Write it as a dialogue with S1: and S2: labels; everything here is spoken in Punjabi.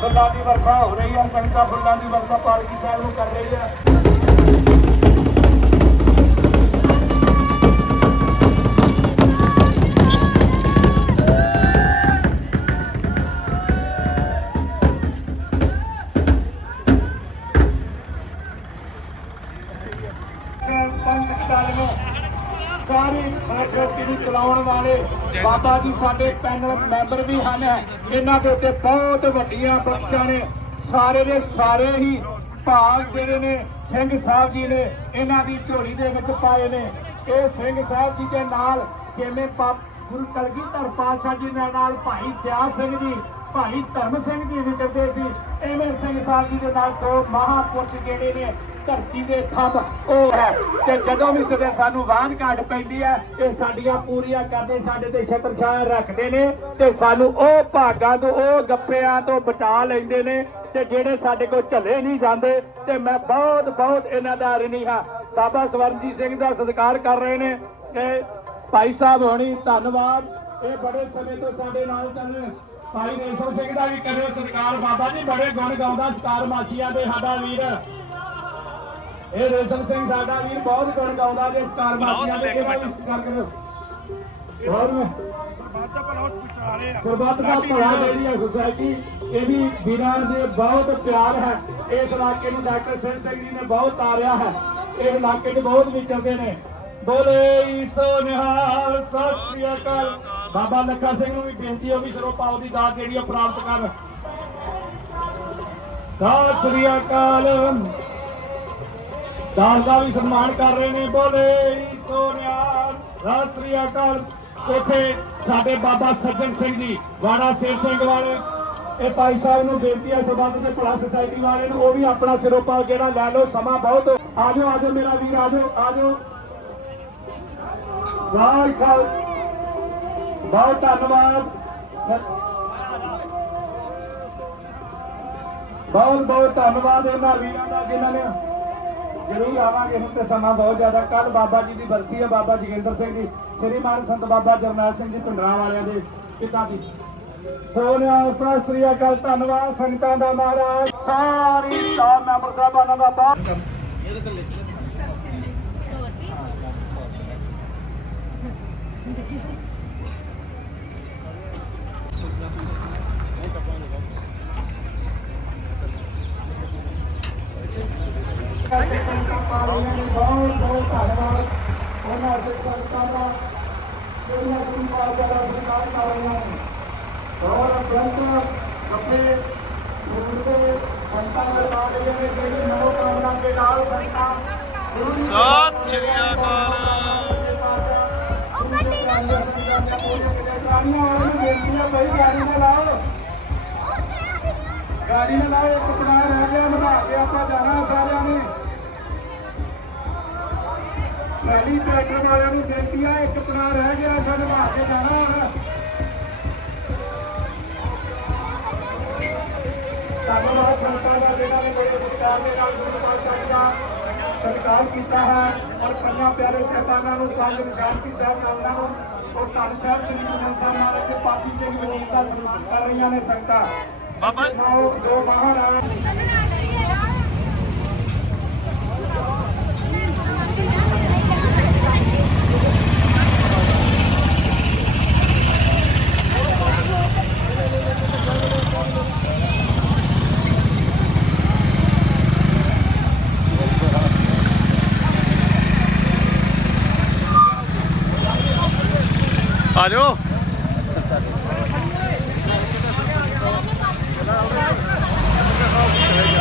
S1: ਫੁੱਲਾਂ ਦੀ ਵਰਖਾ ਹੋ ਰਹੀ ਹੈ ਸੰਗਤਾਂ ਫੁੱਲਾਂ ਦੀ ਵਰਖਾ ਪਾਲਕੀ ਸਾਹਿਬ ਨੂੰ ਕਰ ਰਹੀ ਹੈ ਸਾਰੀ ਨੂੰ ਚਲਾਉਣ ਵਾਲੇ ਬਾਬਾ ਜੀ ਸਾਡੇ ਪੈਨਲ ਮੈਂਬਰ ਵੀ ਹਨ। ਇਹਨਾਂ ਦੇ ਉੱਤੇ ਬਹੁਤ ਵੱਡੀਆਂ ਬਖਸ਼ਾਂ ਨੇ। ਸਾਰੇ ਦੇ ਸਾਰੇ ਹੀ ਭਾਗ ਜਿਹੜੇ ਨੇ, ਸਿੰਘ ਸਾਹਿਬ ਜੀ ਨੇ ਇਹਨਾਂ ਦੀ ਝੋਲੀ ਦੇ ਵਿੱਚ ਪਾਏ ਨੇ। ਇਹ ਸਿੰਘ ਸਾਹਿਬ ਜੀ ਦੇ ਨਾਲ ਜਿਵੇਂ ਗੁਰੂ ਕਲਗੀਧਰ ਪਾਤਸ਼ਾਹ ਜੀ ਦੇ ਨਾਲ ਭਾਈ ਦਿਆਲ ਸਿੰਘ ਜੀ ਭਾਈ ਧਰਮ ਸਿੰਘ ਜੀ ਵੀ ਕਰਦੇ ਸੀ, ਐਵੇਂ ਸਿੰਘ ਸਾਹਿਬ ਜੀ ਦੇ ਨਾਲ ਦੋ ਮਹਾਪੁਰਸ਼ ਜਿਹੜੇ ਨੇ ਧਰਤੀ ਦੇ ਥੰਮ ਉਹ ਹੈ। ਤੇ ਜਦੋਂ ਵੀ ਸਦੇ ਸਾਨੂੰ ਵਾਹਨ ਘਾਟ ਪੈਂਦੀ ਹੈ ਇਹ ਸਾਡੀਆਂ ਪੂਰੀਆਂ ਕਰਦੇ ਸਾਡੇ ਤੇ ਛਤਰ ਛਾਇਆ ਰੱਖਦੇ ਨੇ, ਤੇ ਸਾਨੂੰ ਉਹ ਭਾਗਾਂ ਤੋਂ, ਉਹ ਗੱਪਿਆਂ ਤੋਂ ਬਚਾ ਲੈਂਦੇ ਨੇ, ਤੇ ਜਿਹੜੇ ਸਾਡੇ ਕੋਲ ਝੱਲੇ ਨਹੀਂ ਜਾਂਦੇ, ਤੇ ਮੈਂ ਬਹੁਤ ਬਹੁਤ ਇਹਨਾਂ ਦਾ ਰਿਣੀ ਹਾਂ। ਬਾਬਾ ਸਵਰਨਜੀਤ ਸਿੰਘ ਦਾ ਸਤਿਕਾਰ ਕਰ ਰਹੇ ਨੇ ਕਿ ਭਾਈ ਸਾਹਿਬ ਹੋਣੀ, ਧੰਨਵਾਦ। ਇਹ ਬੜੇ ਸਮੇਂ ਤੋਂ ਸਾਡੇ ਨਾਲ ਚੱਲ ਰਹੇ ਭਾਈ ਰੇਸ਼ਮ ਸਿੰਘ ਦਾ ਵੀ ਕਰਿਓ ਸਤਿਕਾਰ। ਬਾਬਾ ਜੀ ਬੜੇ ਗੁਣ ਗਾਉਂਦਾ ਸਤਾਰ ਮਾਛੀਆਂ ਦੇ ਸਾਡਾ ਵੀਰ। ਇਹ ਰੇਸ਼ਮ ਸਿੰਘ ਸਾਡਾ ਵੀਰ ਬਹੁਤ ਗੁਣ ਗਾਉਂਦਾ ਜੇ ਸਤਾਰ ਮਾਛੀਆਂ ਦੇ ਸਤਿਕਾਰ ਕਰਿਓ। ਹੋਰ ਮੈਂ ਗੁਰਬਤ ਦਾ ਭਲਾ ਜਿਹੜੀ ਹੈ ਸੁਸਾਇਟੀ ਇਹ ਵੀ ਵੀਰਾਂ ਦੇ ਬਹੁਤ ਪਿਆਰ ਹੈ। ਇਸ ਇਲਾਕੇ ਨੂੰ ਡਾਕਟਰ ਸਿੰਘ ਸਿੰਘ ਜੀ ਨੇ ਬਹੁਤ ਤਾਰਿਆ ਹੈ। ਇਹ ਇਲਾਕੇ 'ਚ ਬਹੁਤ ਵਿਚਰਦੇ ਨੇ। ਬੋਲੇ ਸੋ ਨਿਹਾਲ ਸਤਿ ਸ੍ਰੀ ਅਕਾਲ। ਬਾਬਾ ਲੱਖਾ ਸਿੰਘ ਨੂੰ ਵੀ ਬੇਨਤੀ ਹੈ ਵੀ ਸਰੋ ਪਾਉ ਦੀ ਦਾਤ ਜਿਹੜੀ ਆ ਪ੍ਰਾਪਤ ਕਰ। ਸਤਿ ਸ੍ਰੀ ਅਕਾਲ। ਦਾਸ ਦਾ ਵੀ ਸਨਮਾਨ ਕਰ ਰਹੇ ਨੇ, ਬੋਲੇ ਸੋ ਸਤਿ ਸ੍ਰੀ ਅਕਾਲ। ਉੱਥੇ ਸਾਡੇ ਬਾਬਾ ਸੱਜਣ ਸਿੰਘ ਜੀ, ਵਾੜਾ ਸ਼ੇਰ ਸਿੰਘ ਵਾਲੇ। ਇਹ ਭਾਈ ਸਾਹਿਬ ਨੂੰ ਬੇਨਤੀ ਹੈ ਸਬੰਧ ਤੇ ਭਲਾ ਸੁਸਾਇਟੀ ਵਾਲੇ ਨੂੰ, ਉਹ ਵੀ ਆਪਣਾ ਸਿਰੋਪਾ ਜਿਹੜਾ ਲੈ ਲਓ, ਸਮਾਂ ਬਹੁਤ। ਆਜੋ ਆਜੋ ਮੇਰਾ ਵੀਰ ਆਜੋ ਆਜੋ ਵਾਹਿ ਖਾਲ ਬਹੁਤ ਧੰਨਵਾਦ। ਬਹੁਤ ਬਹੁਤ ਧੰਨਵਾਦ ਇਹਨਾਂ ਵੀਰਾਂ ਦਾ, ਜਿਨ੍ਹਾਂ ਨੇ ਜ਼ਰੂਰ ਆਵਾਂਗੇ। ਹੁਣ ਤੇ ਸਮਾਂ ਬਹੁਤ ਜ਼ਿਆਦਾ। ਕੱਲ ਬਾਬਾ ਜੀ ਦੀ ਬਰਸੀ ਹੈ, ਬਾਬਾ ਜਗਿੰਦਰ ਸਿੰਘ ਜੀ ਸ੍ਰੀਮਾਨ ਸੰਤ ਬਾਬਾ ਜਰਨੈਲ ਸਿੰਘ ਜੀ ਪਿੰਡਰਾ ਵਾਲਿਆਂ ਦੇ ਪਿਤਾ ਦੀ ਸੋਨਿਆ ਸਤਿ ਸ੍ਰੀ ਅਕਾਲ। ਧੰਨਵਾਦ ਸੰਗਤਾਂ ਦਾ ਮਹਾਰਾਜ। ਸਾਰੀ ਸਟਾਫ ਮੈਂਬਰ ਸਾਹਿਬਾਨਾਂ ਦਾ ਬਹੁਤ ਬਹੁਤ ਬਹੁਤ ਧੰਨਵਾਦ ਉਹਨਾਂ ਦੇ ਸੰਗਤਾਂ ਦਾ ਜਿਹੜੀਆਂ ਗੁਰੂ ਪਾਤਸ਼ਾਹ ਦਾ ਸਤਿਕਾਰ ਕਰ ਰਹੀਆਂ ਨੇ ਔਰ ਅਤਿਅੰਤ ਆਪਣੇ। ਗੁਰੂ ਦੇ ਸੰਤਾਂ ਦੇ ਨਾਲ ਜਿਹੜੇ ਨਵੋ ਕਾਮਨਾ ਦੇ ਨਾਲ ਸੰਤਾਂ
S2: ਸਤਿ ਸ਼੍ਰੀ ਅਕਾਲ
S3: ਉਹ ਗੱਡੀ ਨਾ। ਤੁਰਦੀ ਆਪਣੀ
S1: ਵਾਲੇ ਗਾੜੀ ਨਾ ਲਾਓ ਗਾੜੀ ਨਾ ਇੱਕ ਬਣਾ ਵਾਲਿਆਂ ਨੂੰ ਬੇਨਤੀ ਹੈ ਇੱਕ ਪੜਾ ਰਹਿ ਗਿਆ ਜਦ ਬਣਾ ਕੇ ਜਾਣਾ ਹੁਣ ਧੰਨਵਾਦ ਸੰਤਾਂ ਦਾ ਜਿਹੜਾ ਨੇ ਬੜੇ ਸਤਿਕਾਰ ਦੇ ਨਾਲ ਗੁਰੂ ਪਾਤਸ਼ਾਹ ਜੀ ਦਾ ਸਤਿਕਾਰ ਕੀਤਾ ਹੈ ਔਰ ਪੰਜਾਂ ਪਿਆਰੇ ਸ਼ੈਤਾਨਾਂ ਨੂੰ ਸੰਗ ਨਿਸ਼ਾਨਤੀ ਸਾਹਿਬ ਨਾਮਾਂ ਨੂੰ ਔਰ ਧੰਨ ਸਾਹਿਬ ਸ੍ਰੀ ਸਾਹਿਬ ਮਹਾਰਾਜ ਦੇ ਪਾਪੀ ਸਿੰਘ ਵਜੀਦ ਦਾ ਸਨਮਾਨ ਕਰ ਰਹੀਆਂ ਨੇ ਸੰਗਤਾਂ।
S2: ਬਾਬਾ
S1: ਦੋ ਮਹਾਰਾਜ।
S2: ਆ ਜਾਓ Thank you.